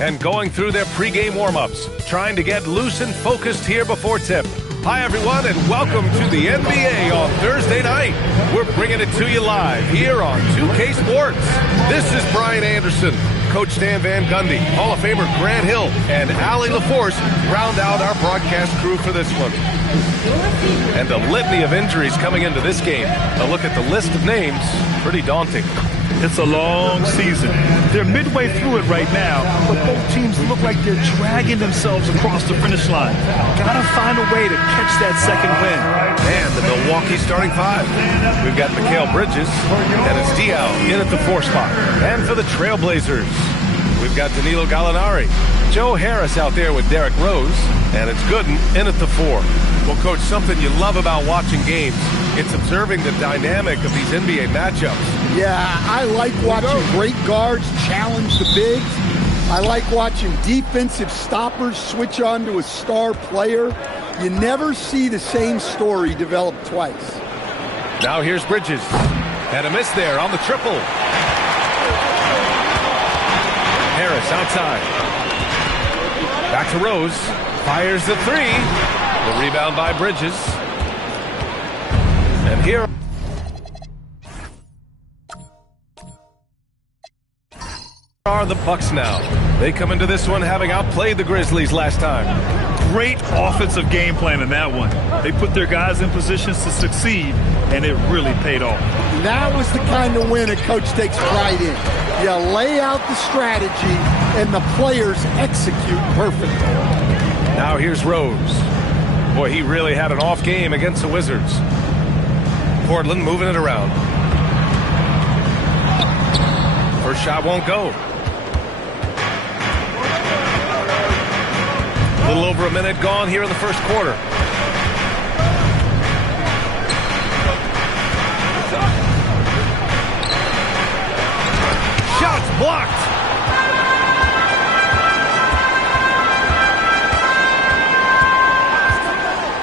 and going through their pregame warm-ups, trying to get loose and focused here before tip. Hi, everyone, and welcome to the NBA on Thursday night. We're bringing it to you live here on 2K Sports. This is Brian Anderson, Coach Stan Van Gundy, Hall of Famer Grant Hill, and Allie LaForce round out our broadcast crew for this one. And the litany of injuries coming into this game. A look at the list of names, pretty daunting. It's a long season. They're midway through it right now, but both teams look like they're dragging themselves across the finish line. Gotta find a way to catch that second win. And the Milwaukee starting five. We've got Mikal Bridges, and it's Diaw in at the 4 spot. And for the Trailblazers, we've got Danilo Gallinari. Joe Harris out there with Derrick Rose, and it's Gooden in at the 4. Well, Coach, something you love about watching games, it's observing the dynamic of these NBA matchups. Yeah, I like watching great guards challenge the bigs. I like watching defensive stoppers switch on to a star player. You never see the same story develop twice. Now here's Bridges. And a miss there on the triple. Harris outside. Back to Rose. Fires the 3. The rebound by Bridges. And here are the Bucks now. They come into this one having outplayed the Grizzlies last time. Great offensive game plan in that one. They put their guys in positions to succeed, and it really paid off. That was the kind of win a coach takes pride in. You lay out the strategy, and the players execute perfectly. Now here's Rose. Boy, he really had an off game against the Wizards. Portland moving it around. First shot won't go. A little over a minute gone here in the first quarter. Shots blocked.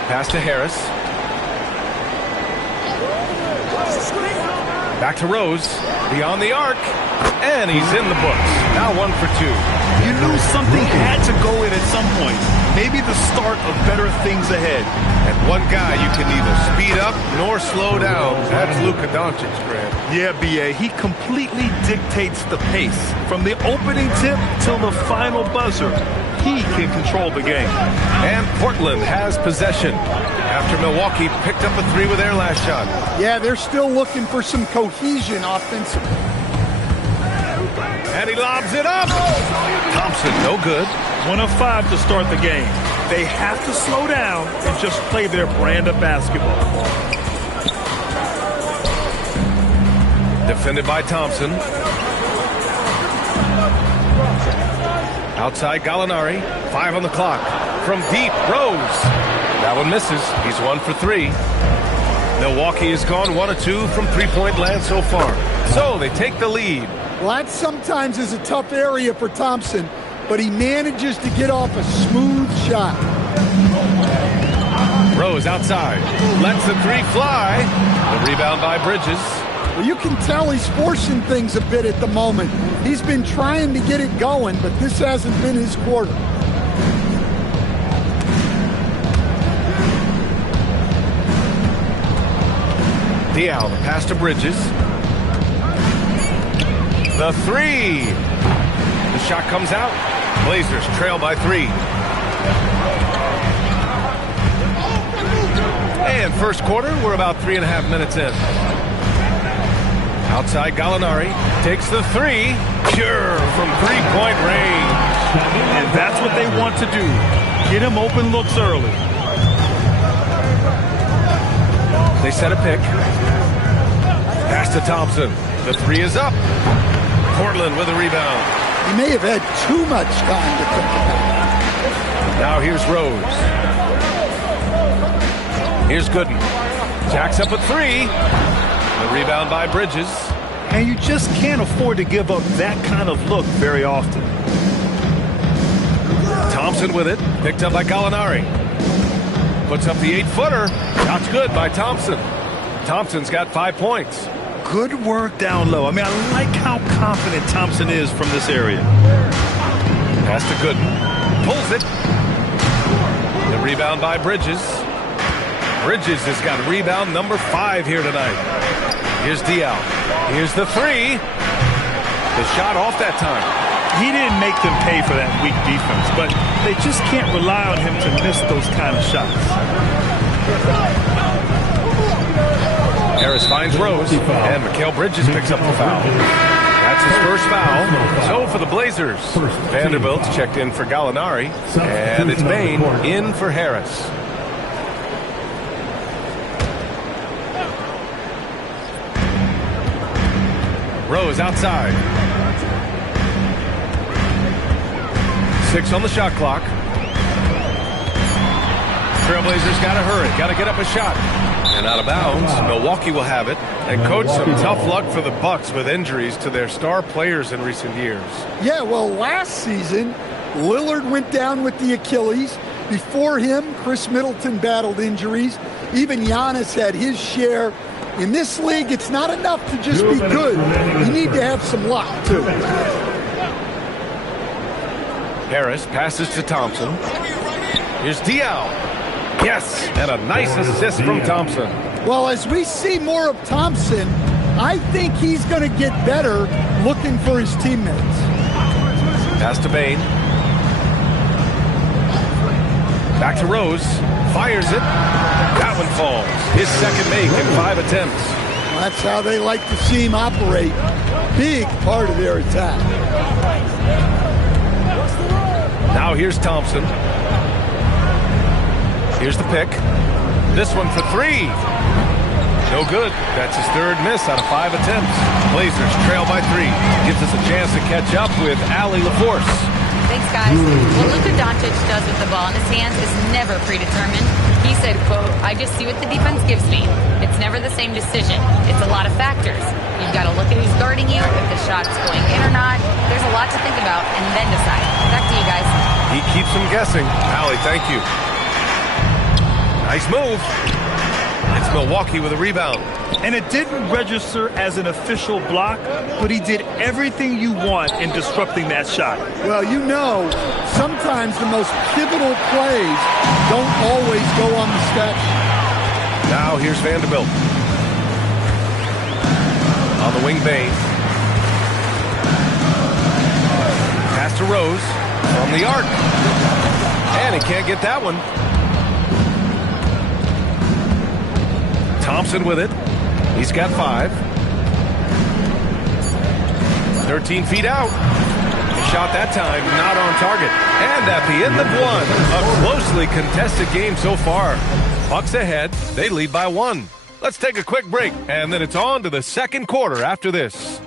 Pass to Harris. Back to Rose. Beyond the arc. And he's in the books. Now 1 for 2. You knew something had to go in at some point. Maybe the start of better things ahead. And one guy you can neither speed up nor slow down. That's Luka Doncic, Grant. Yeah, B.A. He completely dictates the pace. From the opening tip till the final buzzer, he can control the game. And Portland has possession after Milwaukee picked up a 3 with their last shot. Yeah, they're still looking for some cohesion offensively. And he lobs it up. Thompson, no good. 1 of 5 to start the game. They have to slow down and just play their brand of basketball. Defended by Thompson. Outside Gallinari. 5 on the clock. From deep, Rose. That one misses. He's 1 for 3. Milwaukee has gone 1 of 2 from three-point land so far. So they take the lead. Well, that sometimes is a tough area for Thompson, but he manages to get off a smooth shot. Rose outside. Lets the 3 fly. The rebound by Bridges. Well, you can tell he's forcing things a bit at the moment. He's been trying to get it going, but this hasn't been his quarter. Diaw, the pass to Bridges. The 3. The shot comes out. Blazers trail by 3. And first quarter, we're about 3.5 minutes in. Outside Gallinari takes the 3. Pure from three-point range. And that's what they want to do. Get him open looks early. They set a pick. Pass to Thompson. The 3 is up. Portland with a rebound. He may have had too much time to think about. Now here's Rose. Here's Gooden. Jacks up a 3. The rebound by Bridges. And you just can't afford to give up that kind of look very often. Thompson with it. Picked up by Gallinari. Puts up the 8-footer. Shot's good by Thompson. Thompson's got 5 points. Good work down low. I mean, I like how confident Thompson is from this area. Pass to Gooden. Pulls it. The rebound by Bridges. Bridges has got rebound number 5 here tonight. Here's Diaw. Here's the 3. The shot off that time. He didn't make them pay for that weak defense, but they just can't rely on him to miss those kind of shots. Harris finds Rose, and Mikal Bridges picks up the foul. That's his first foul. So for the Blazers, Vanderbilt checked in for Gallinari, and it's Bane in for Harris. Rose outside. 6 on the shot clock. Trailblazers got to hurry, got to get up a shot. And out of bounds, Milwaukee will have it. And coach, some tough luck for the Bucks with injuries to their star players in recent years. Yeah, well, last season, Lillard went down with the Achilles. Before him, Chris Middleton battled injuries. Even Giannis had his share. In this league, it's not enough to just be good. You need to have some luck, too. Harris passes to Thompson. Here's Diaw. Yes, and a nice assist from Thompson. Well, as we see more of Thompson, I think he's going to get better looking for his teammates. Pass to Bane. Back to Rose. Fires it. That one falls. His second make in 5 attempts. Well, that's how they like to see him operate. Big part of their attack. Now here's Thompson. Here's the pick. This one for 3. No good. That's his third miss out of 5 attempts. Blazers trail by 3. Gives us a chance to catch up with Allie LaForce. Thanks, guys. What Luka Doncic does with the ball in his hands is never predetermined. He said, quote, "I just see what the defense gives me. It's never the same decision. It's a lot of factors. You've got to look at who's guarding you, if the shot's going in or not. There's a lot to think about, and then decide." Back to you guys. He keeps them guessing. Allie, thank you. Nice move. It's Milwaukee with a rebound. And it didn't register as an official block, but he did everything you want in disrupting that shot. Well, you know, sometimes the most pivotal plays don't always go on the stat sheet. Now here's Vanderbilt. On the wing, Bane. Pass to Rose from the arc. And he can't get that one. Thompson with it. He's got 5. 13 feet out. Shot that time, not on target. And at the end of 1, a closely contested game so far. Bucks ahead. They lead by 1. Let's take a quick break, and then it's on to the second quarter after this.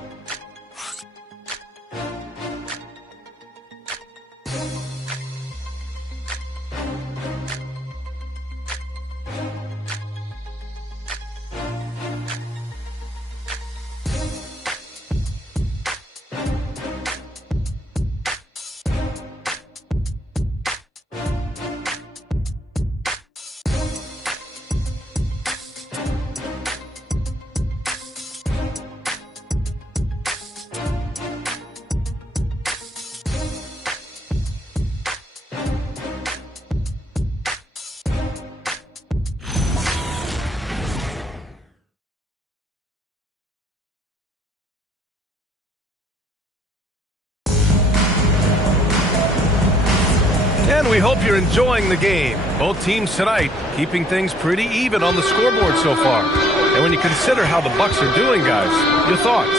And we hope you're enjoying the game. Both teams tonight keeping things pretty even on the scoreboard so far. And when you consider how the Bucks are doing, guys, your thoughts?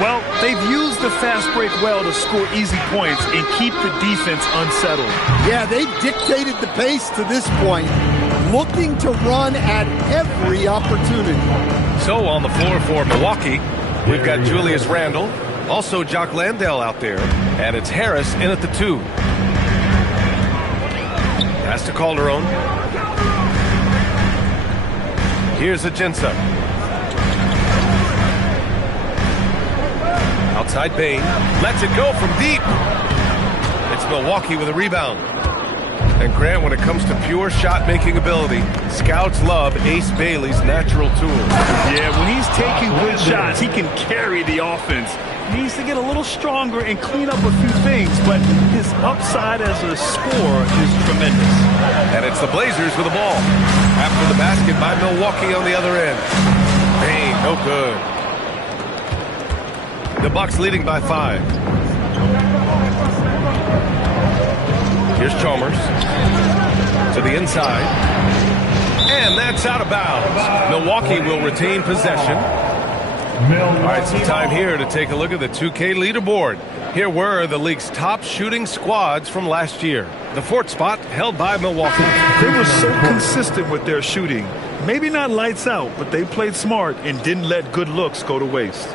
Well, they've used the fast break well to score easy points and keep the defense unsettled. Yeah, they've dictated the pace to this point, looking to run at every opportunity. So on the floor for Milwaukee, we've got Julius Randle, also Jock Landale out there, and it's Harris in at the 2. Pass to Calderon. Here's Ajinça. Outside Bane. Lets it go from deep. It's Milwaukee with a rebound. And Grant, when it comes to pure shot-making ability, scouts love Ace Bailey's natural tools. Yeah, when he's taking good shots, he can carry the offense. He needs to get a little stronger and clean up a few things, but his upside as a scorer is tremendous. And it's the Blazers with the ball. After the basket by Milwaukee on the other end. Bang, no good. The Bucks leading by 5. Here's Chalmers. To the inside. And that's out of bounds. Milwaukee will retain possession. All right, some time here to take a look at the 2K leaderboard. Here were the league's top shooting squads from last year. The 4th spot held by Milwaukee. They were so consistent with their shooting. Maybe not lights out, but they played smart and didn't let good looks go to waste.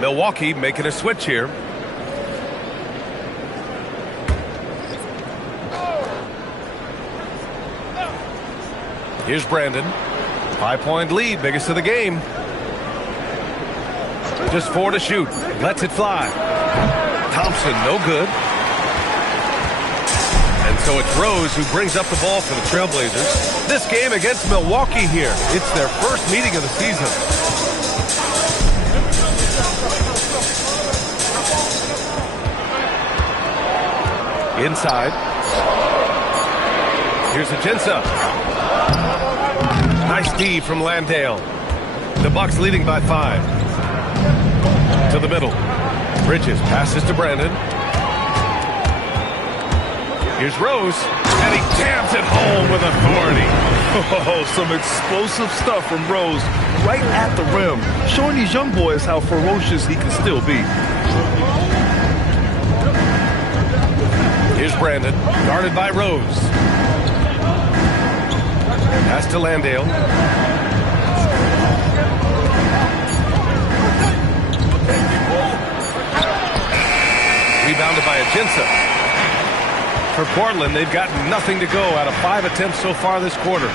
Milwaukee making a switch here. Here's Brandon. 5-point lead, biggest of the game. Just 4 to shoot. Lets it fly. Thompson, no good. And so it's Rose who brings up the ball for the Trailblazers. This game against Milwaukee here. It's their first meeting of the season. Inside. Here's Ajinça. Nice D from Landale. The Bucks leading by 5. To the middle. Bridges passes to Brandon. Here's Rose. And he jams it home with authority. Oh, some explosive stuff from Rose right at the rim. Showing these young boys how ferocious he can still be. Here's Brandon. Guarded by Rose. Pass to Landale. Rebounded by Ajinça. For Portland, they've got nothing to go out of 5 attempts so far this quarter.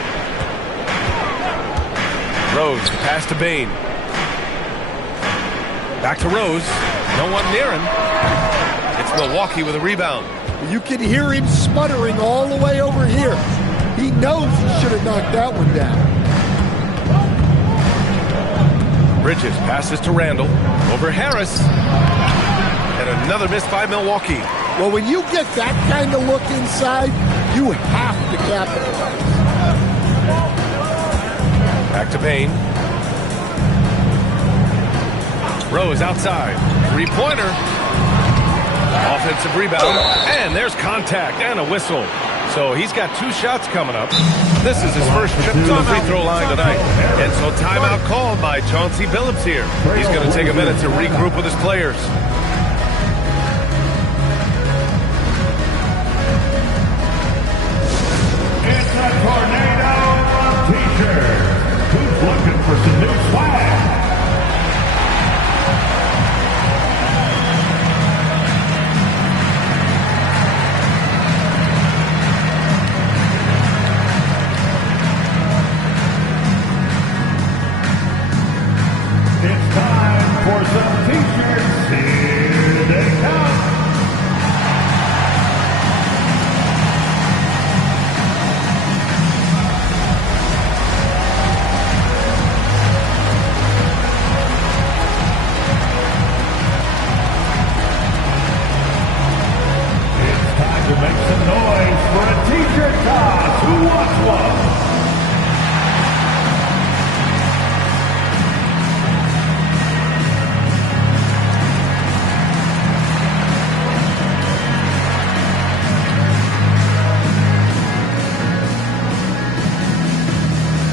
Rose, the pass to Bane. Back to Rose. No one near him. It's Milwaukee with a rebound. You can hear him sputtering all the way over here. He knows he should have knocked that one down. Bridges passes to Randall. Over Harris. And another miss by Milwaukee. Well, when you get that kind of look inside, you have to capitalize. Back to Bane. Rose outside. 3-pointer. Offensive rebound. And there's contact and a whistle. So he's got 2 shots coming up. This is his first trip to the free throw line tonight. And so timeout called by Chauncey Billups here. He's going to take a minute to regroup with his players. It's a tornado of t-shirts. Who's looking for some new swag? It's time for some t-shirts. Here they come. It's time to make some noise for a t-shirt toss. Who wants one?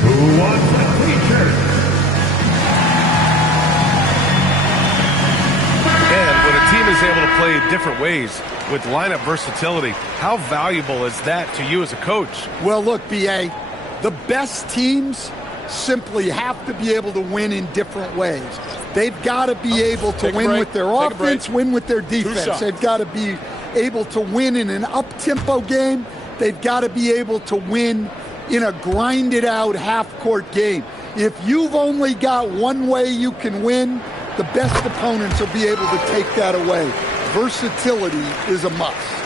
Who wants a t-shirt? And when a team is able to play different ways with lineup versatility, how valuable is that to you as a coach? Well, look, B.A., the best teams simply have to be able to win in different ways. They've got to be able to win with their offense, win with their defense. They've got to be able to win in an up-tempo game. They've got to be able to win in a grinded-out half-court game. If you've only got one way you can win, the best opponents will be able to take that away. Versatility is a must.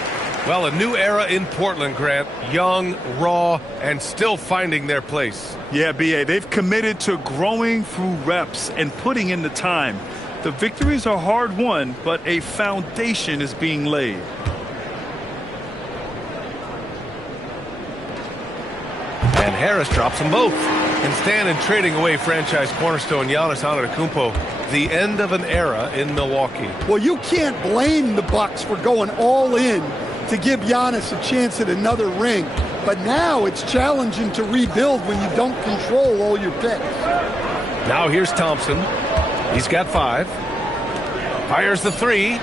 Well, a new era in Portland, Grant. Young, raw, and still finding their place. Yeah, B.A., they've committed to growing through reps and putting in the time. The victories are hard won, but a foundation is being laid. And Harris drops them both. And Stan, in trading away franchise cornerstone Giannis Antetokounmpo, the end of an era in Milwaukee. Well, you can't blame the Bucks for going all in to give Giannis a chance at another ring. But now it's challenging to rebuild when you don't control all your picks. Now here's Thompson. He's got 5. Fires the 3.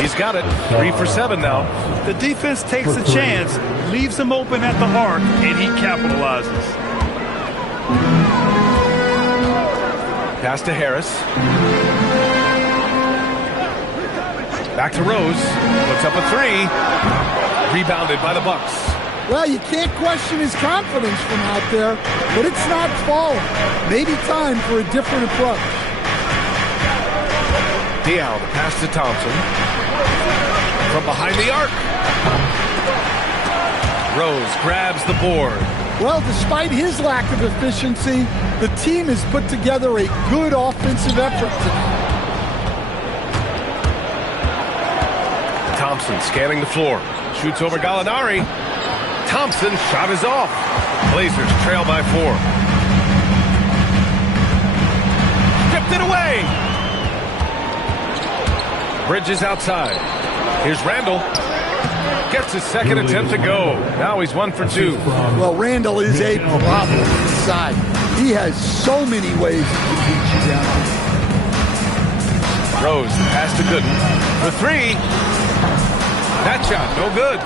He's got it. 3 for 7 now. The defense takes a chance, leaves him open at the arc, and he capitalizes. Pass to Harris. Back to Rose. Puts up a 3. Rebounded by the Bucks. Well, you can't question his confidence from out there, but it's not falling. Maybe time for a different approach. Diallo, the pass to Thompson. From behind the arc. Rose grabs the board. Well, despite his lack of efficiency, the team has put together a good offensive effort tonight. Thompson scanning the floor. Shoots over Gallinari. Thompson shot is off. Blazers trail by 4. Tipped it away. Bridges outside. Here's Randall. Gets his second attempt to go. Now he's 1 for 2. Well, Randall is a problem inside. He has so many ways to beat you down. Rose, pass to Gooden. The 3. That shot, no good.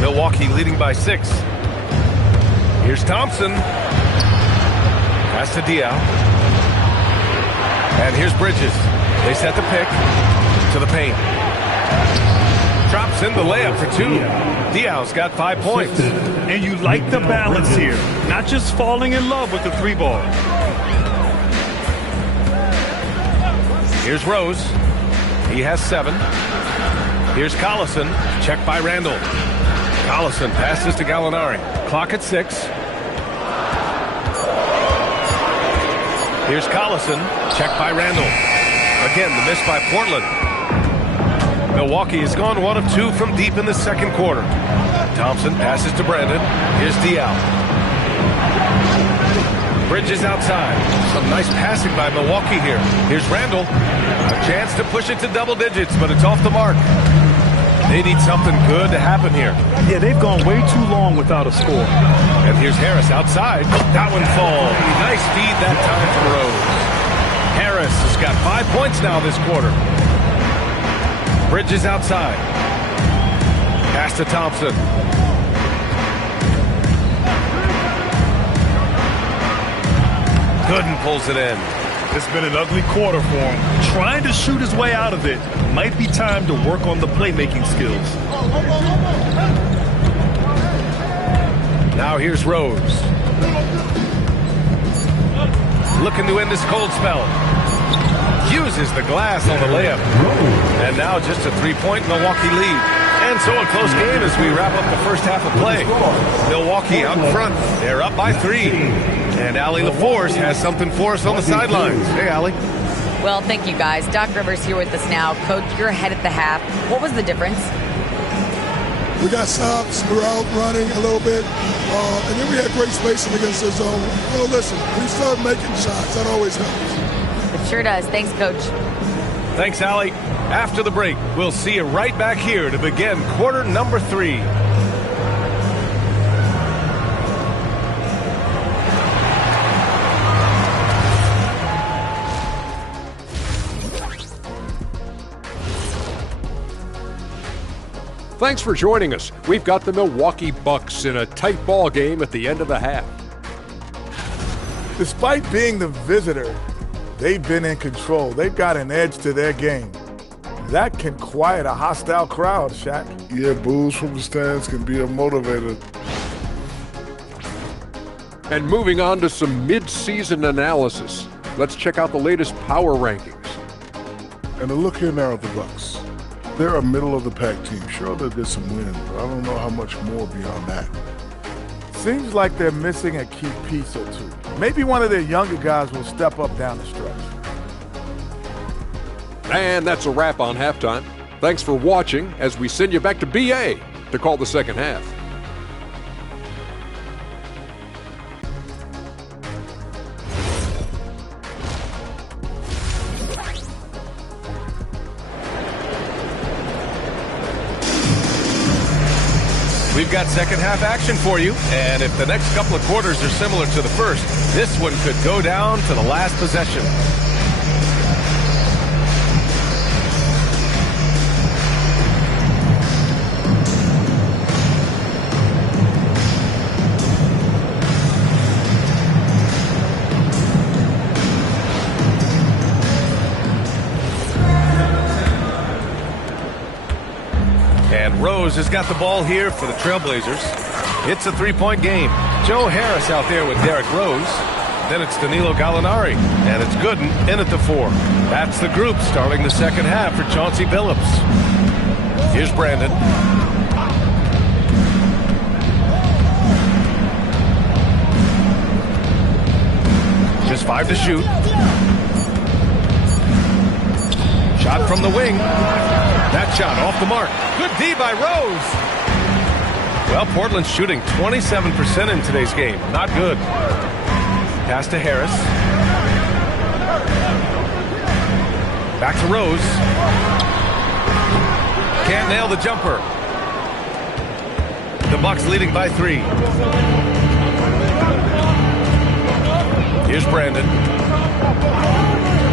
Milwaukee leading by 6. Here's Thompson. Pass to Diallo. And here's Bridges. They set the pick to the paint. Drops in the layup for 2. Diallo's got 5 points. And you like the balance here, not just falling in love with the 3 ball. Here's Rose. He has 7. Here's Collison. Checked by Randall. Collison passes to Gallinari. Clock at 6. Here's Collison. Checked by Randall. Again, the miss by Portland. Milwaukee has gone 1 of 2 from deep in the second quarter. Thompson passes to Brandon. Here's Diallo. Bridges outside. Some nice passing by Milwaukee here. Here's Randall. A chance to push it to double digits, but it's off the mark. They need something good to happen here. Yeah, they've gone way too long without a score. And here's Harris outside. That one falls. Nice feed that time from Rose. Harris has got 5 points now this quarter. Bridges outside. Pass to Thompson. Gooden pulls it in. It's been an ugly quarter for him. Trying to shoot his way out of it. Might be time to work on the playmaking skills. Now here's Rose. Looking to end this cold spell. Uses the glass on the layup. And now just a 3-point Milwaukee lead. And so a close game as we wrap up the first half of play. Milwaukee out in front. They're up by 3. And Allie LaForce has something for us on the sidelines. Hey, Allie. Well, thank you, guys. Doc Rivers here with us now. Coach, you're ahead at the half. What was the difference? We got stops, we're out running a little bit, and then we had great spacing against the zone. Well, listen, we start making shots. That always helps. It sure does. Thanks, Coach. Thanks, Allie. After the break, we'll see you right back here to begin quarter number 3. Thanks for joining us. We've got the Milwaukee Bucks in a tight ball game at the end of the half. Despite being the visitor, they've been in control. They've got an edge to their game. That can quiet a hostile crowd, Shaq. Yeah, boos from the stands can be a motivator. And moving on to some mid-season analysis. Let's check out the latest power rankings. And a look here now at the Bucks. They're a middle-of-the-pack team. Sure, they'll get some wins, but I don't know how much more beyond that. Seems like they're missing a key piece or two. Maybe one of their younger guys will step up down the stretch. And that's a wrap on halftime. Thanks for watching as we send you back to BA to call the second half. we've got second half action for you. And if the next couple of quarters are similar to the first, this one could go down to the last possession. Rose has got the ball here for the Trailblazers. It's a three-point game. Joe Harris out there with Derrick Rose. Then it's Danilo Gallinari, and it's Gooden in at the 4. That's the group starting the second half for Chauncey Billups. Here's Brandon. Just 5 to shoot. Shot from the wing. That shot off the mark. Good D by Rose. Well, Portland's shooting 27% in today's game. Not good. Pass to Harris. Back to Rose. Can't nail the jumper. The Bucks leading by 3. Here's Brandon.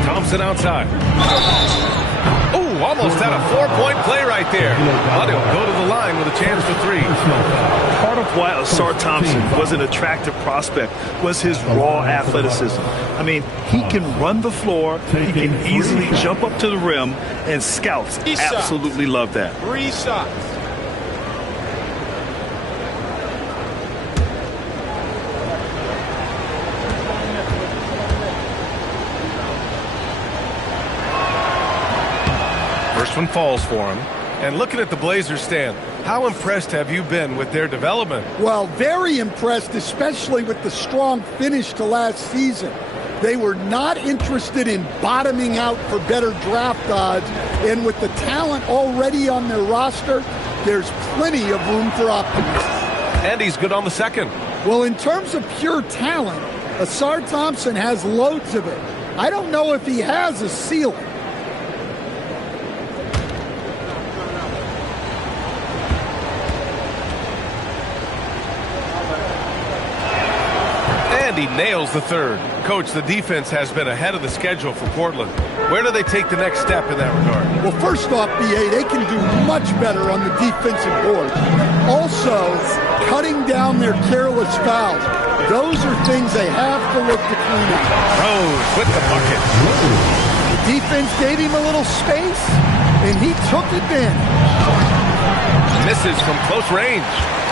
Thompson outside. Oh, almost had a 4-point play right there. But he'll go to the line with a chance for 3. Part of why Ausar Thompson was an attractive prospect was his raw athleticism. I mean, he can run the floor, he can easily jump up to the rim, and scouts absolutely love that. 3 shots. First one falls for him. And looking at the Blazers, Stan, how impressed have you been with their development? Well, very impressed, especially with the strong finish to last season. They were not interested in bottoming out for better draft odds, and with the talent already on their roster, there's plenty of room for optimism. And he's good on the second. Well, in terms of pure talent, Ausar Thompson has loads of it. I don't know if he has a ceiling. He nails the third. Coach, the defense has been ahead of the schedule for Portland. Where do they take the next step in that regard? Well, first off, BA, they can do much better on the defensive board. Also, cutting down their careless fouls. Those are things they have to look to clean up. Rose with the bucket. The defense gave him a little space, and he took advantage. Misses from close range.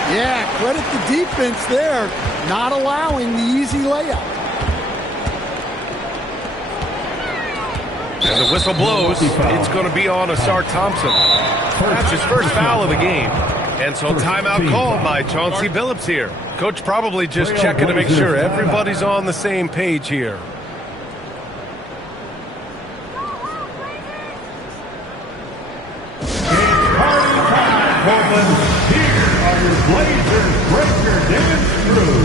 Yeah, credit the defense there, not allowing the easy layup. And the whistle blows. It's going to be on Ausar Thompson. That's his first foul of the game. And so timeout called by Chauncey Billups here. Coach probably just checking to make sure everybody's on the same page here. Blazers breaker dance through.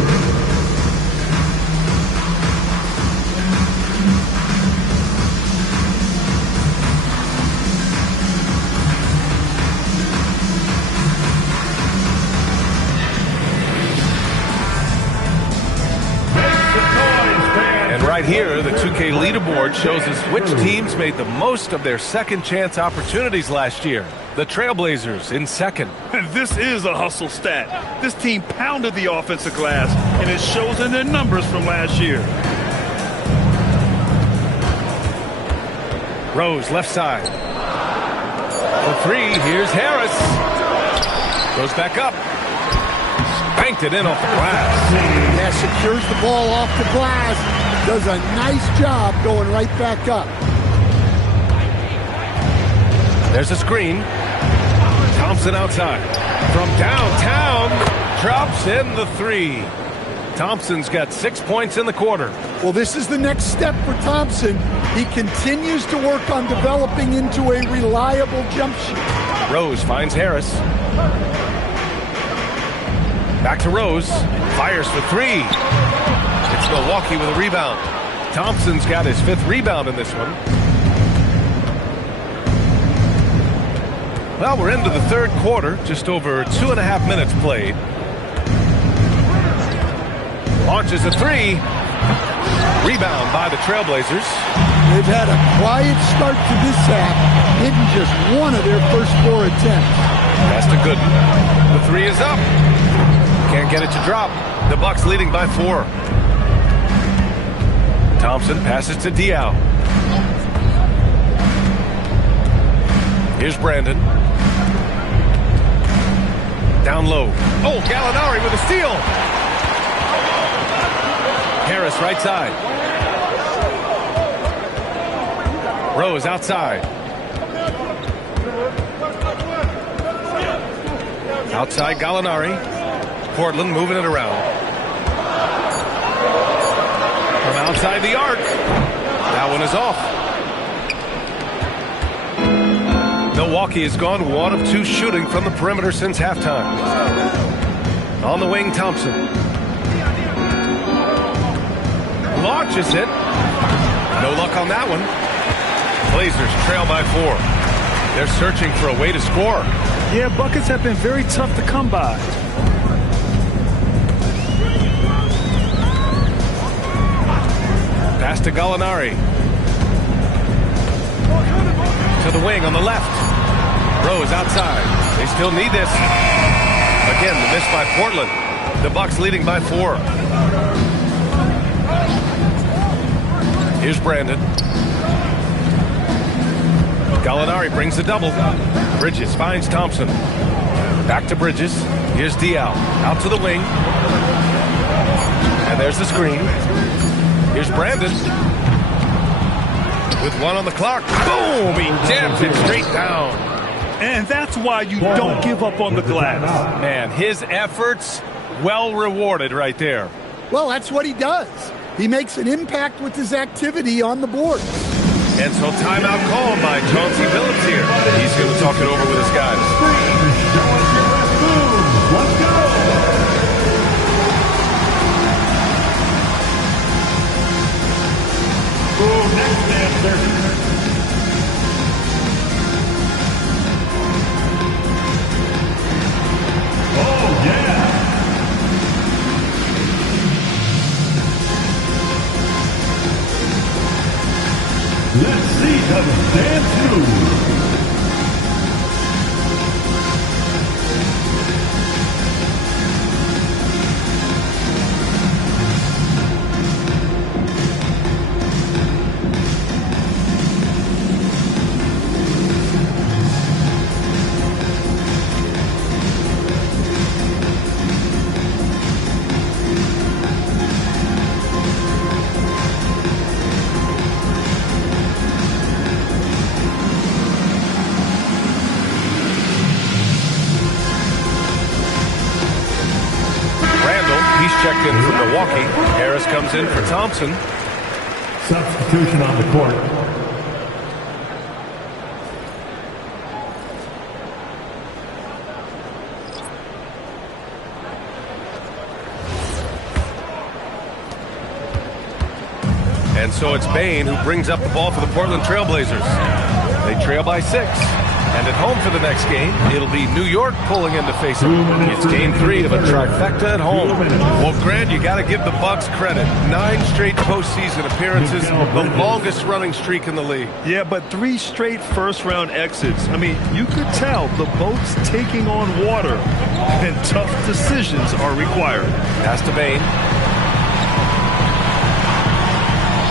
And right here, the 2K leaderboard shows us which teams made the most of their second chance opportunities last year. The Trailblazers in second. And this is a hustle stat. This team pounded the offensive glass, and it shows in their numbers from last year. Rose, left side. For 3, here's Harris. Goes back up. Banked it in off the glass. Yeah, secures the ball off the glass. Does a nice job going right back up. There's a screen. Thompson outside. From downtown, drops in the 3. Thompson's got 6 points in the quarter. Well, this is the next step for Thompson. He continues to work on developing into a reliable jump shooter. Rose finds Harris. Back to Rose. Fires for 3. It's Milwaukee with a rebound. Thompson's got his 5th rebound in this one. Well, we're into the third quarter, just over 2.5 minutes played. Launches a three. Rebound by the Trailblazers. They've had a quiet start to this half, hitting just one of their first 4 attempts. Pass to Gooden. The three is up. Can't get it to drop. The Bucks leading by 4. Thompson passes to Diaw. Here's Brandon. Down low. Oh, Gallinari with a steal. Harris right side. Rose outside. Outside Gallinari. Portland moving it around. From outside the arc. That one is off. Milwaukee has gone 1 of 2 shooting from the perimeter since halftime. On the wing, Thompson. Launches it. No luck on that one. Blazers trail by 4. They're searching for a way to score. Yeah, buckets have been very tough to come by. Pass to Gallinari. To the wing on the left. Rose outside. They still need this. Again, the miss by Portland. The Bucks leading by 4. Here's Brandon. Gallinari brings the double. Bridges finds Thompson. Back to Bridges. Here's Diaw. Out to the wing. And there's the screen. Here's Brandon. With 1 on the clock. Boom! He jams it straight down. And that's why you don't give up on the glass. Man, his efforts well rewarded right there. Well, that's what he does. He makes an impact with his activity on the board. And so timeout called by Chauncey Billups here. He's going to talk it over with his guys. Let's go. Next answer. Oh, yeah. Let's see the dance move. Checked in from Milwaukee. Harris comes in for Thompson. Substitution on the court. And so it's Bane who brings up the ball for the Portland Trailblazers. They trail by 6. And at home for the next game, it'll be New York pulling in to face them. It's game 3 of a trifecta at home. Well, Grant, you got to give the Bucks credit. 9 straight postseason appearances, the longest running streak in the league. Yeah, but 3 straight first-round exits. I mean, you could tell the boat's taking on water, and tough decisions are required. Pass to Bane.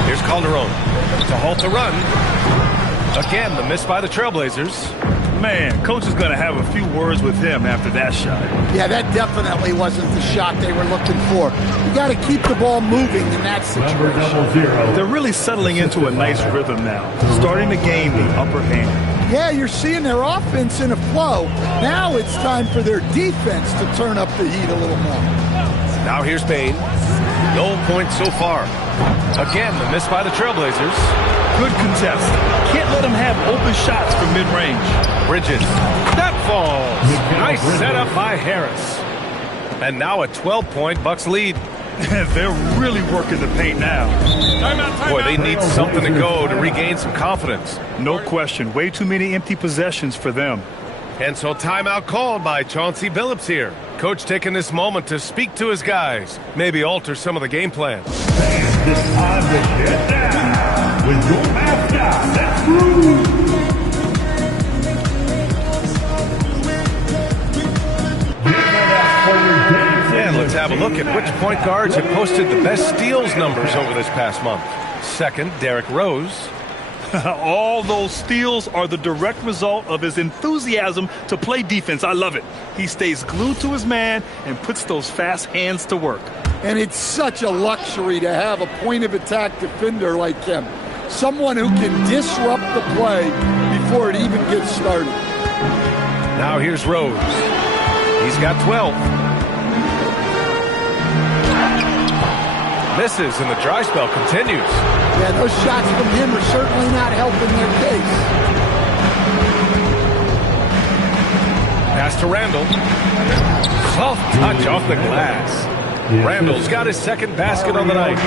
Here's Calderon to halt the run. Again, the miss by the Trailblazers. Man, coach is going to have a few words with him after that shot. Yeah, that definitely wasn't the shot they were looking for. You got to keep the ball moving in that situation. They're really settling into a nice rhythm now, starting to gain the upper hand. Yeah, you're seeing their offense in a flow. Now it's time for their defense to turn up the heat a little more. Now here's Bane. No points so far. Again, the miss by the Trailblazers. Good contest. Can't let them have open shots from mid-range. Bridges. That falls. Nice setup by Harris. And now a 12-point Bucks lead. They're really working the paint now. Boy, they need something to go to regain some confidence. No question. Way too many empty possessions for them. And so timeout called by Chauncey Billups here. Coach taking this moment to speak to his guys, maybe alter some of the game plan. And it's time to get down with your mascot, that's Groove. And let's have a look at which point guards have posted the best steals numbers over this past month. Second, Derrick Rose. All those steals are the direct result of his enthusiasm to play defense. I love it. He stays glued to his man and puts those fast hands to work. And it's such a luxury to have a point-of-attack defender like him. Someone who can disrupt the play before it even gets started. Now here's Rose. He's got 12. Misses, and the dry spell continues. Yeah, those shots from him are certainly not helping their case. Pass to Randall. Soft touch off the glass. Randall's got his second basket on the night.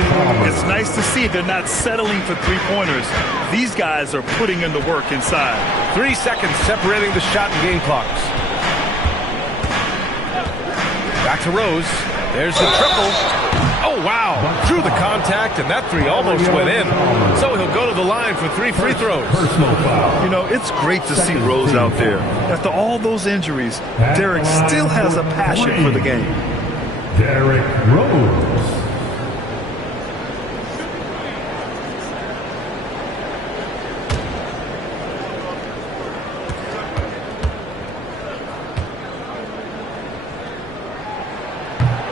It's nice to see they're not settling for three-pointers. These guys are putting in the work inside. 3 seconds separating the shot and game clocks. Back to Rose. There's the triple. Oh, wow. Through the contact, and that three almost went in. So he'll go to the line for 3 free throws. You know, it's great to see Rose out there. After all those injuries, Derrick still has a passion for the game. Derrick Rose.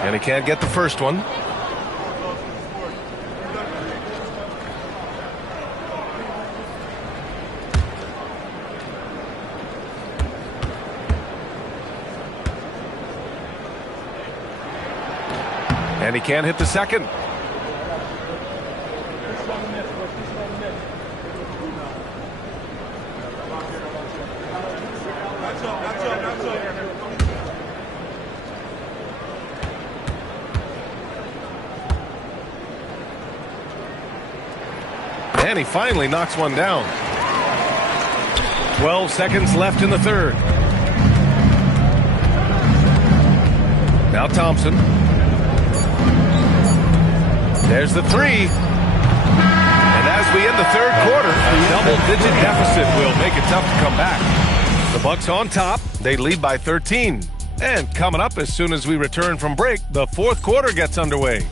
And he can't get the first one. And he can't hit the second. And he finally knocks one down. 12 seconds left in the third. Now Thompson. There's the three. And as we end the third quarter, a double-digit deficit will make it tough to come back. The Bucks on top. They lead by 13. And coming up as soon as we return from break, the fourth quarter gets underway.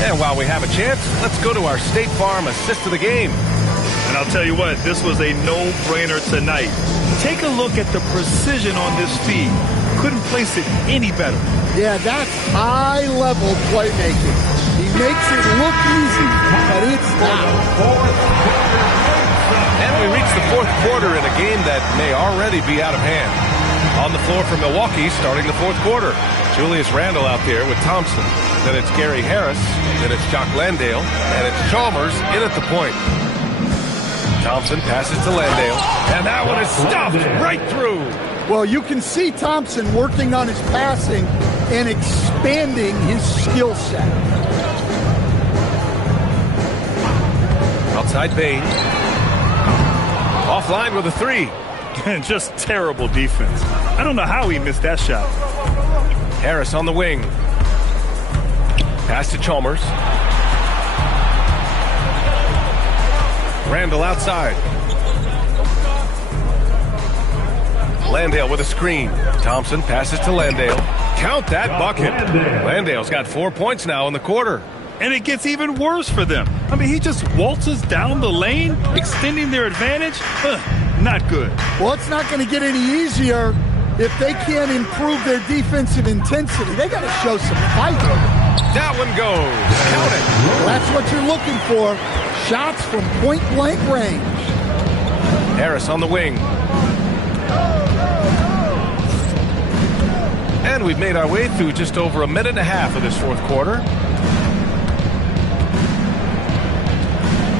And while we have a chance, let's go to our State Farm assist of the game. And I'll tell you what, this was a no-brainer tonight. Take a look at the precision on this feed. Couldn't place it any better. Yeah, that's high-level playmaking. He makes it look easy, but it's not. And we reach the fourth quarter in a game that may already be out of hand. On the floor for Milwaukee, starting the fourth quarter. Julius Randle out there with Thompson. Then it's Gary Harris. Then it's Jock Landale. And it's Chalmers in at the point. Thompson passes to Landale. And that one is stuffed right through. Well, you can see Thompson working on his passing and expanding his skill set. Outside Bain. Offline with a three. And just terrible defense. I don't know how he missed that shot. Harris on the wing. Pass to Chalmers. Randall outside. Landale with a screen. Thompson passes to Landale. Count that bucket. Landale's got 4 points now in the quarter. And it gets even worse for them. I mean, he just waltzes down the lane, extending their advantage. Not good. Well, it's not going to get any easier if they can't improve their defensive intensity. They got to show some fight. That one goes. Count it. Well, that's what you're looking for. Shots from point-blank range. Harris on the wing. And we've made our way through just over a minute and a half of this fourth quarter.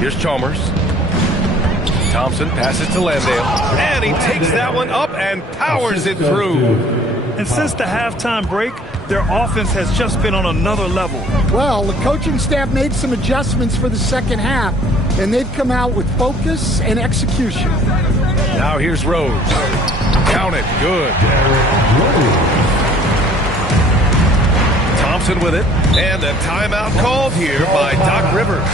Here's Chalmers. Thompson passes to Landale. And he takes that one up and powers it through. And since the halftime break, their offense has just been on another level. Well, the coaching staff made some adjustments for the second half, and they've come out with focus and execution. Now here's Rose. Count it. Good. Thompson with it. And a timeout called here by Doc Rivers.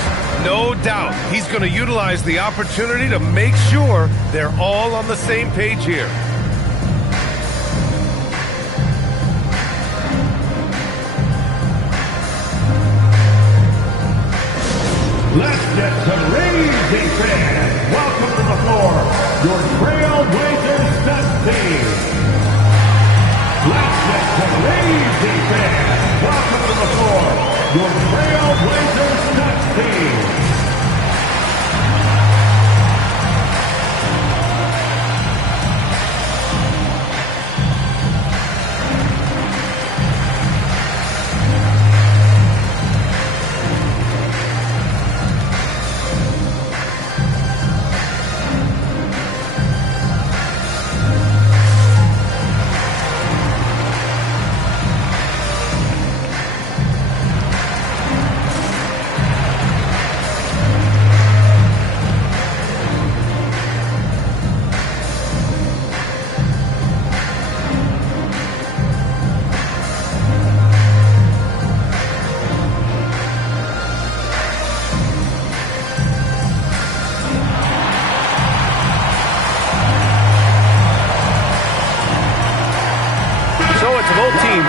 No doubt he's going to utilize the opportunity to make sure they're all on the same page here. Let's get some Raging fans. Welcome to the floor, your Trailblazers stud team. Let's get some Raging fans. Welcome to the floor, your Trailblazers stud team.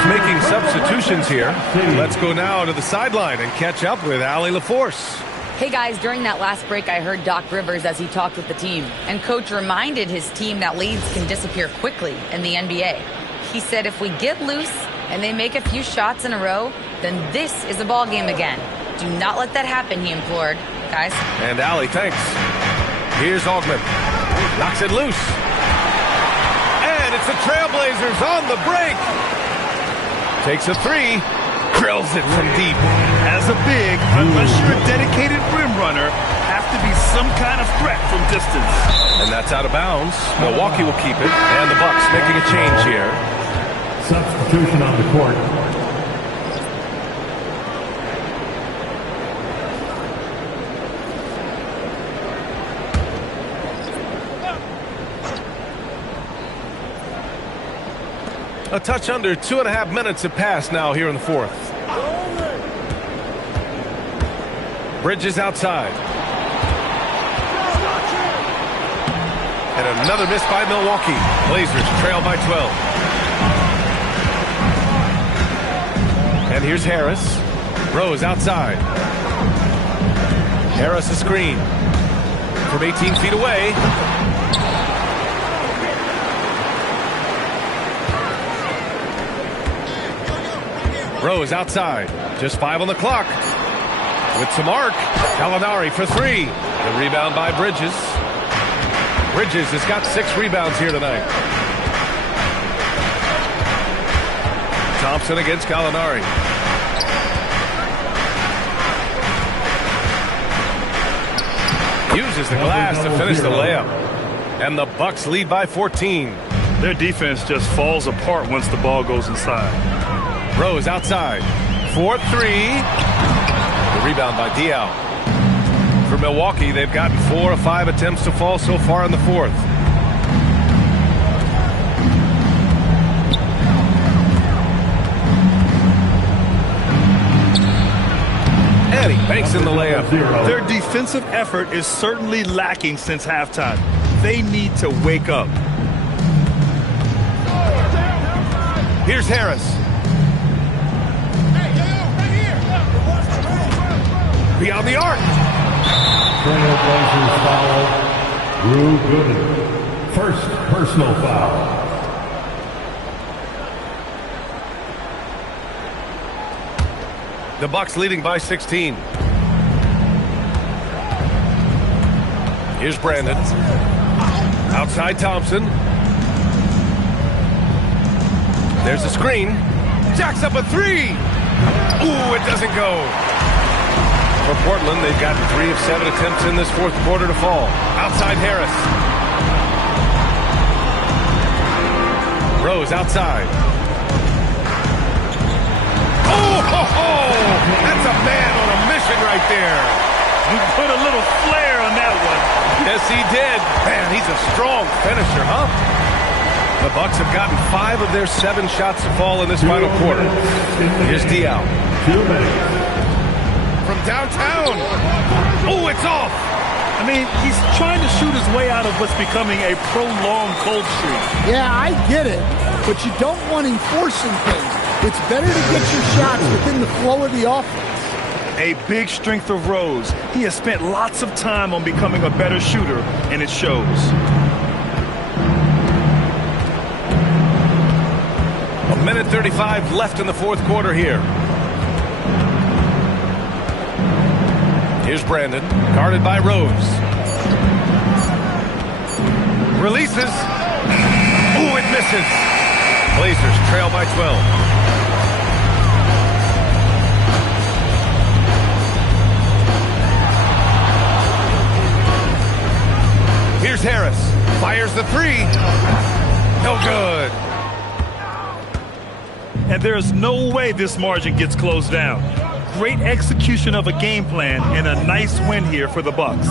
Making substitutions here. Let's go now to the sideline and catch up with Allie LaForce. Hey guys, during that last break, I heard Doc Rivers as he talked with the team. And Coach reminded his team that leads can disappear quickly in the NBA. He said if we get loose and they make a few shots in a row, then this is a ball game again. Do not let that happen, he implored. Guys. And Allie, thanks. Here's Augment. Knocks it loose. And it's the Trailblazers on the break. Takes a three, drills it from deep. As a big, unless you're a dedicated rim runner, have to be some kind of threat from distance. And that's out of bounds. Milwaukee will keep it. And the Bucks making a change here. Substitution on the court. A touch under 2.5 minutes have passed now here in the fourth. Bridges outside. And another miss by Milwaukee. Blazers trail by 12. And here's Harris. Rose outside. Harris a screen. From 18 feet away. Rose outside. Just 5 on the clock. With some arc. Gallinari for 3. The rebound by Bridges. Bridges has got 6 rebounds here tonight. Thompson against Gallinari. Uses the glass to finish the layup. And the Bucks lead by 14. Their defense just falls apart once the ball goes inside. Rose outside. 4-3. The rebound by Diaw. For Milwaukee, they've gotten 4 of 5 attempts to fall so far in the fourth. And he banks in the layup. Their defensive effort is certainly lacking since halftime. They need to wake up. Here's Harris. Beyond the arc. Trailblazers foul. Drew Gooden. First personal foul. The Bucks leading by 16. Here's Brandon. Outside Thompson. There's a screen. Jacks up a 3. Ooh, it doesn't go. For Portland, they've gotten 3 of 7 attempts in this fourth quarter to fall. Outside Harris. Rose outside. Oh, ho, ho! That's a man on a mission right there. He put a little flair on that one. Yes, he did. Man, he's a strong finisher, huh? The Bucks have gotten 5 of their 7 shots to fall in this final quarter. Here's Diao. 2 minutes. From downtown. Oh, it's off. I mean, he's trying to shoot his way out of what's becoming a prolonged cold streak. Yeah, I get it, but you don't want him forcing things. It's better to get your shots within the flow of the offense. A big strength of Rose. He has spent lots of time on becoming a better shooter, and it shows. A minute 35 left in the fourth quarter here. Here's Brandon, guarded by Rose. Releases. Ooh, it misses. Blazers trail by 12. Here's Harris. Fires the 3. No good. And there's no way this margin gets closed down. Great execution of a game plan and a nice win here for the Bucks.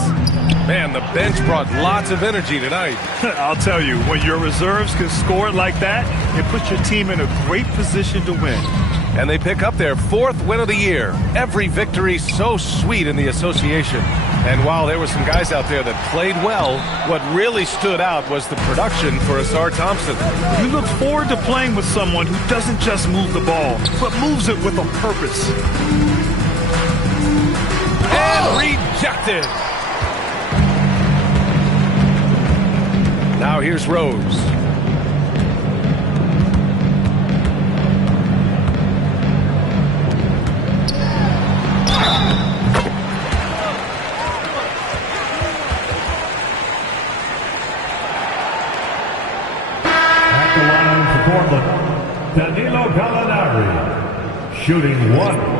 Man, the bench brought lots of energy tonight. I'll tell you, when your reserves can score it like that, it puts your team in a great position to win. And they pick up their 4th win of the year. Every victory so sweet in the association. And while there were some guys out there that played well, what really stood out was the production for Asar Thompson. You look forward to playing with someone who doesn't just move the ball, but moves it with a purpose. And rejected. Now here's Rose. At the line for Portland, Danilo Gallinari, shooting 1.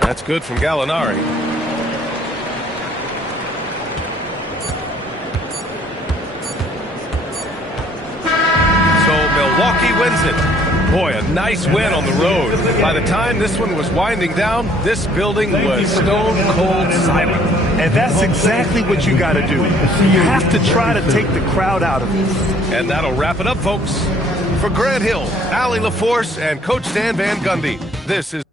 That's good from Gallinari. So Milwaukee wins it. Boy, a nice win on the road. By the time this one was winding down, this building was stone cold silent. And that's exactly what you got to do. You have to try to take the crowd out of it. And that'll wrap it up, folks. For Grant Hill, Allie LaForce, and Coach Stan Van Gundy, this is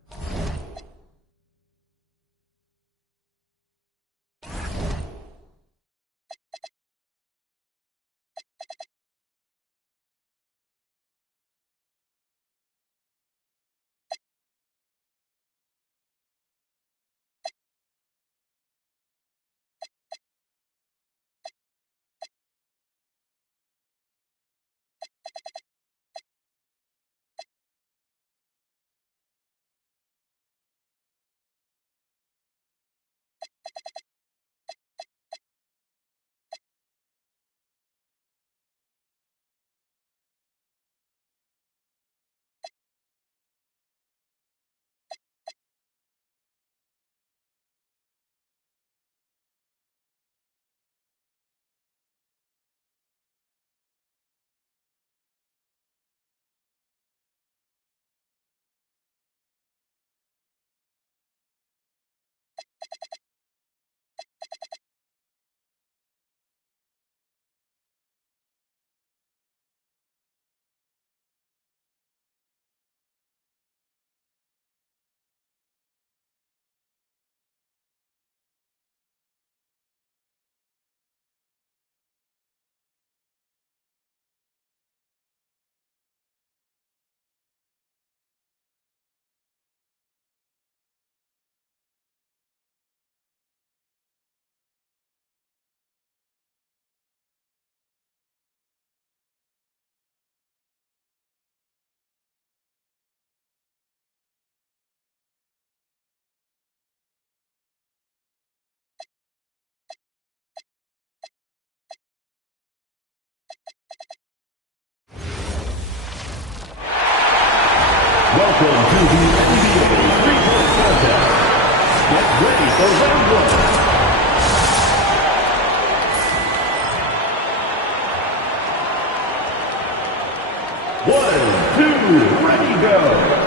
to the NBA three-point contest. Get ready for round one. One, two, ready, go.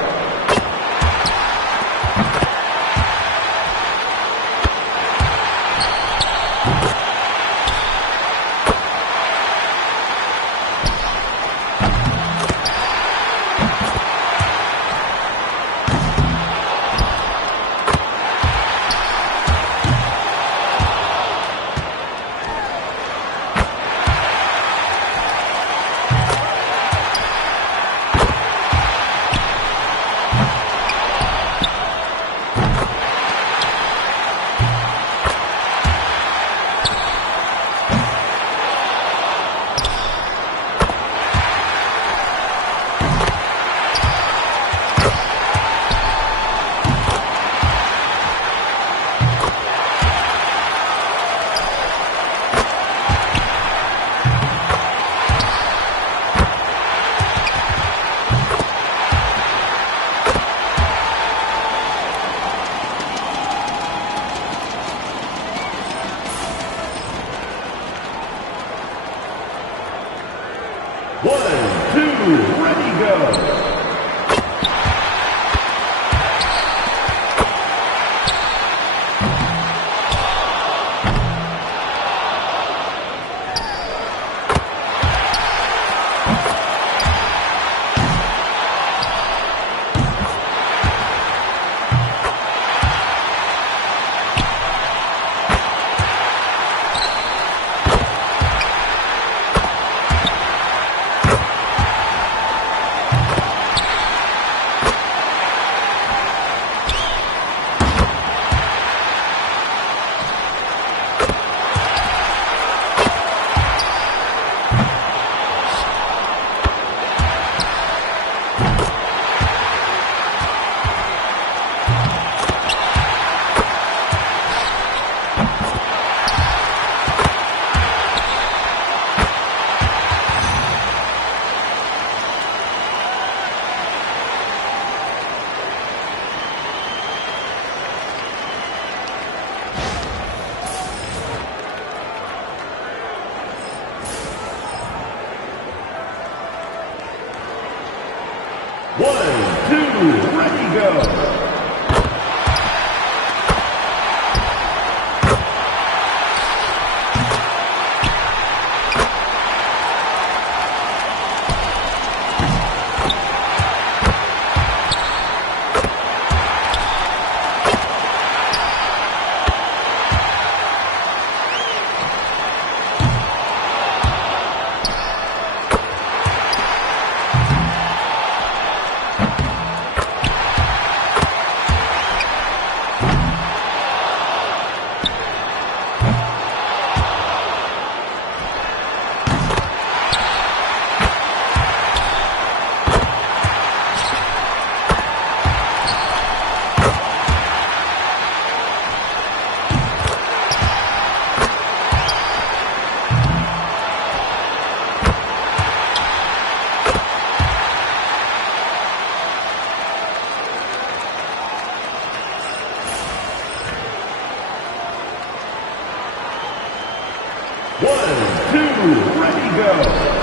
One, two, ready, go. One, two, ready, go. One, two, ready, go.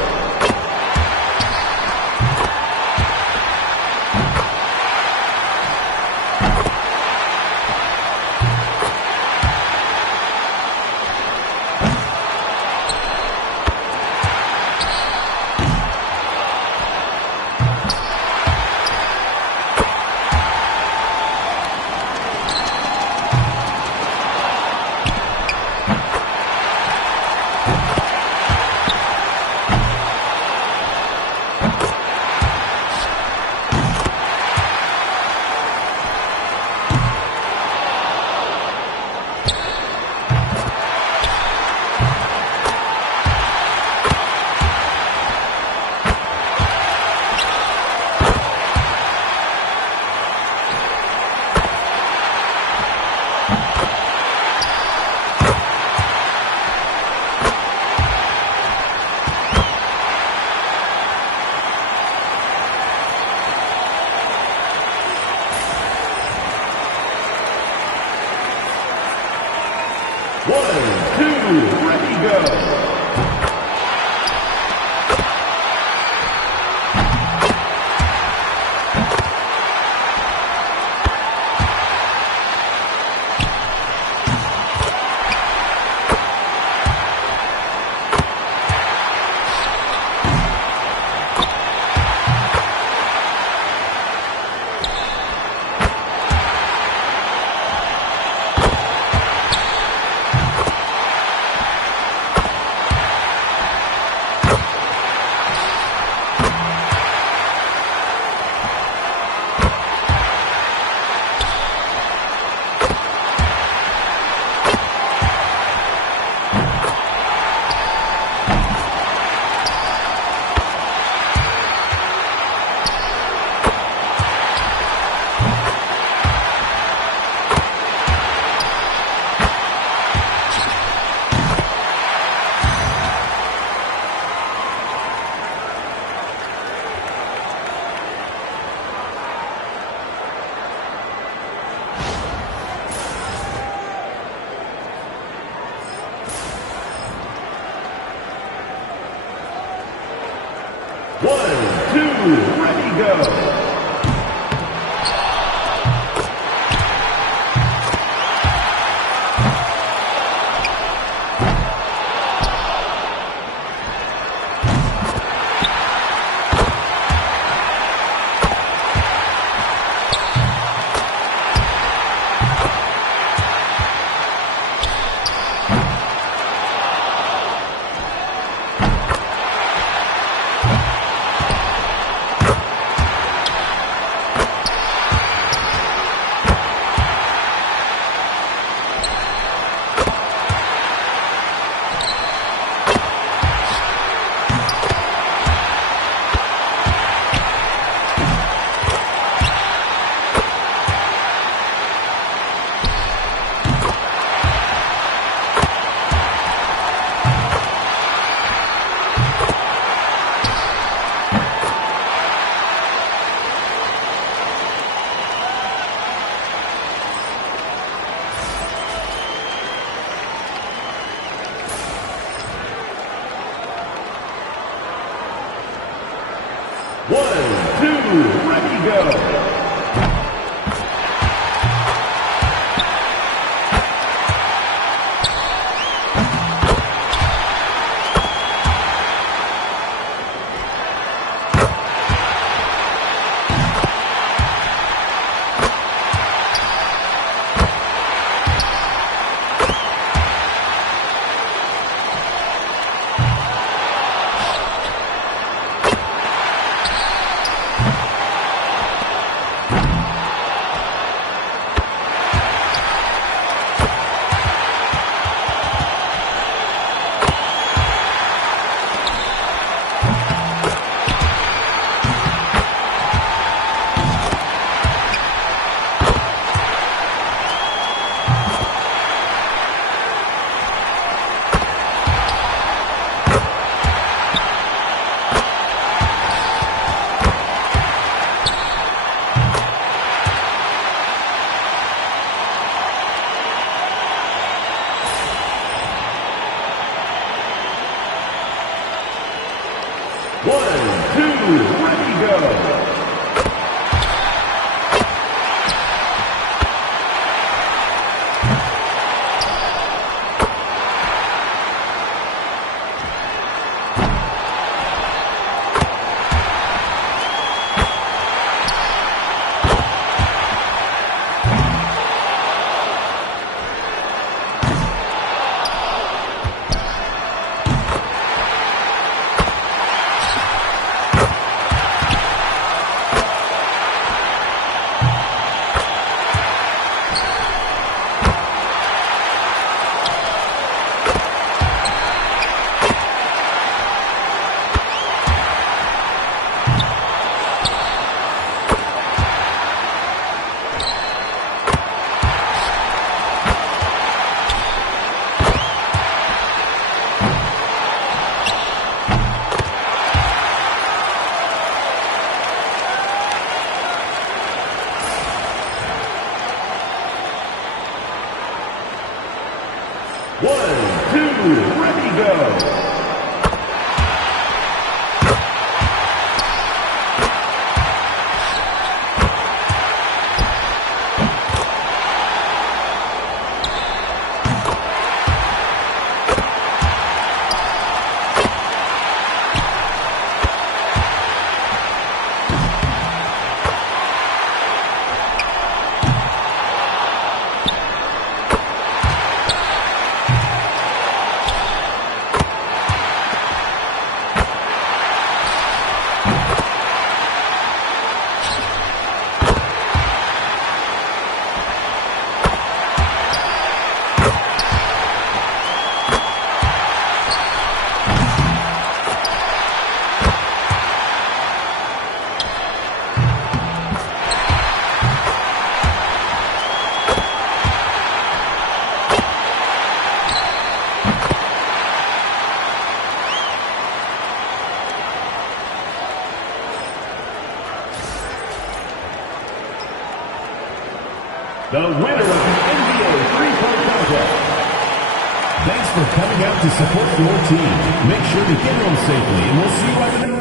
1, 2, ready, go. Ready, go. go. The winner of the NBA three-point contest. Thanks for coming out to support your team. Make sure to get home safely, and we'll see you at the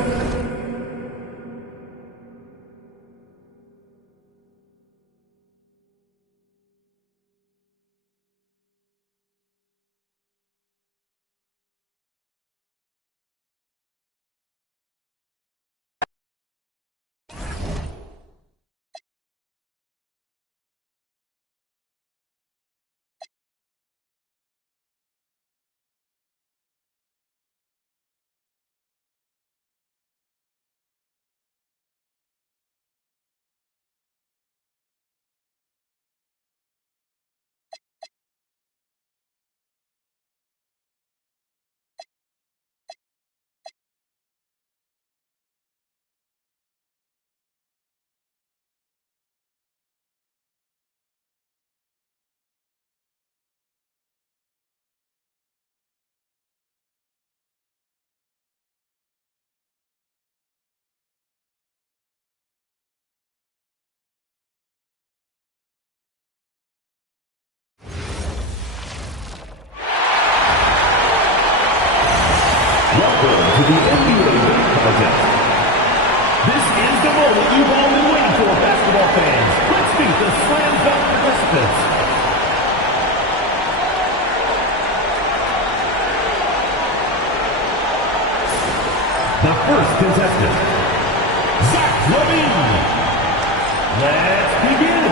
To the NBA dunk contest. This is the moment you've all been waiting for, basketball fans. Let's meet the slam dunk participants. The first contestant, Zach Levine. Let's begin.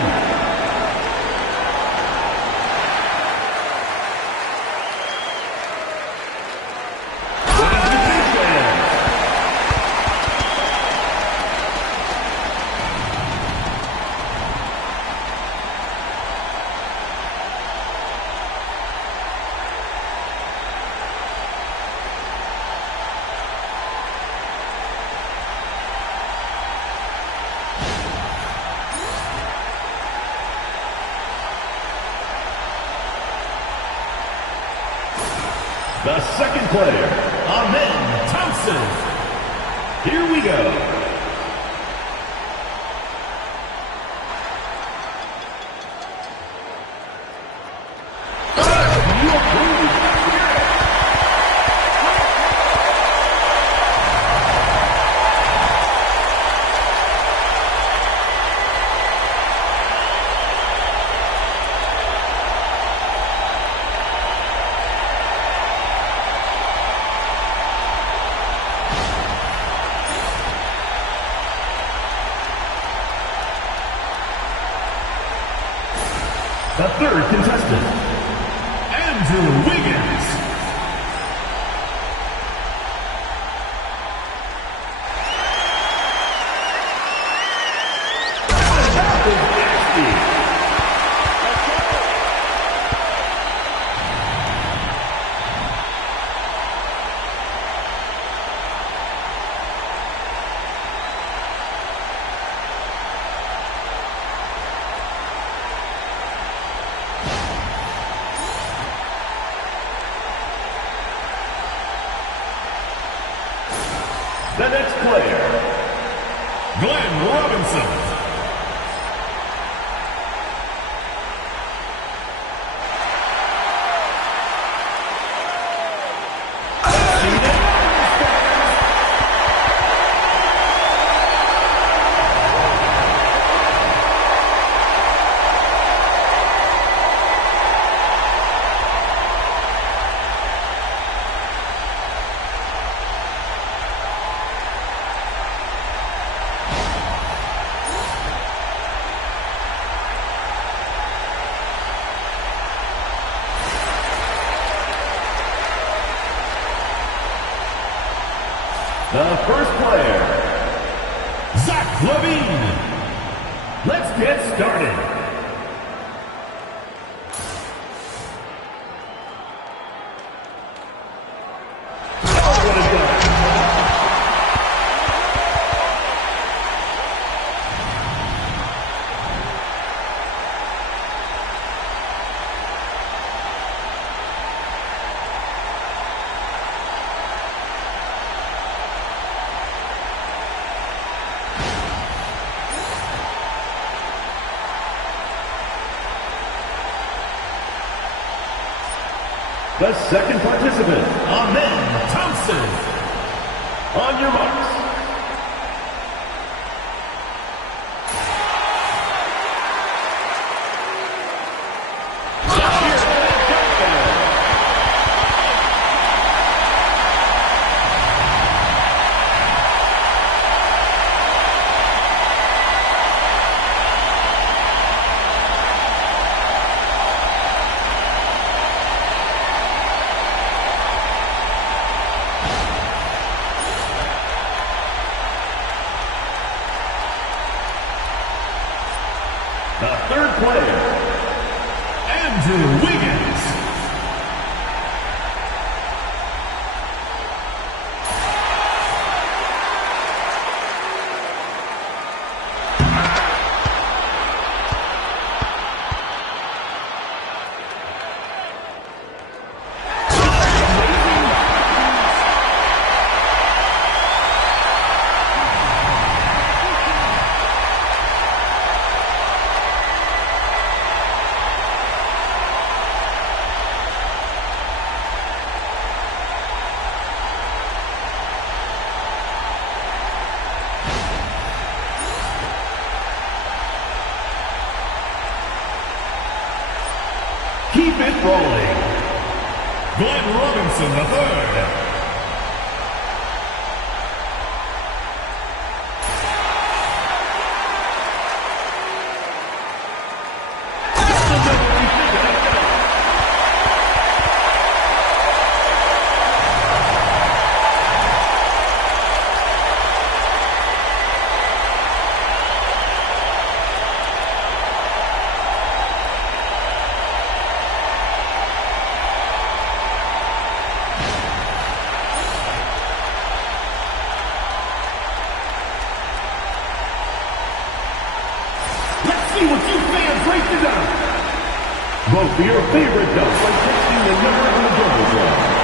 The second player, Amen Thompson. Here we go. The third contestant, Andrew Wiggins. That was nasty. The next player, Glenn Robinson. The first player, Zach Levine. Let's get started. The second participant, Amen Thompson. On your marks. The third player, Andrew Wiggins. Keep it rolling. Glenn Robinson III. See what you fans rate it up. Vote for your favorite dunk by texting the number on the Jumbotron.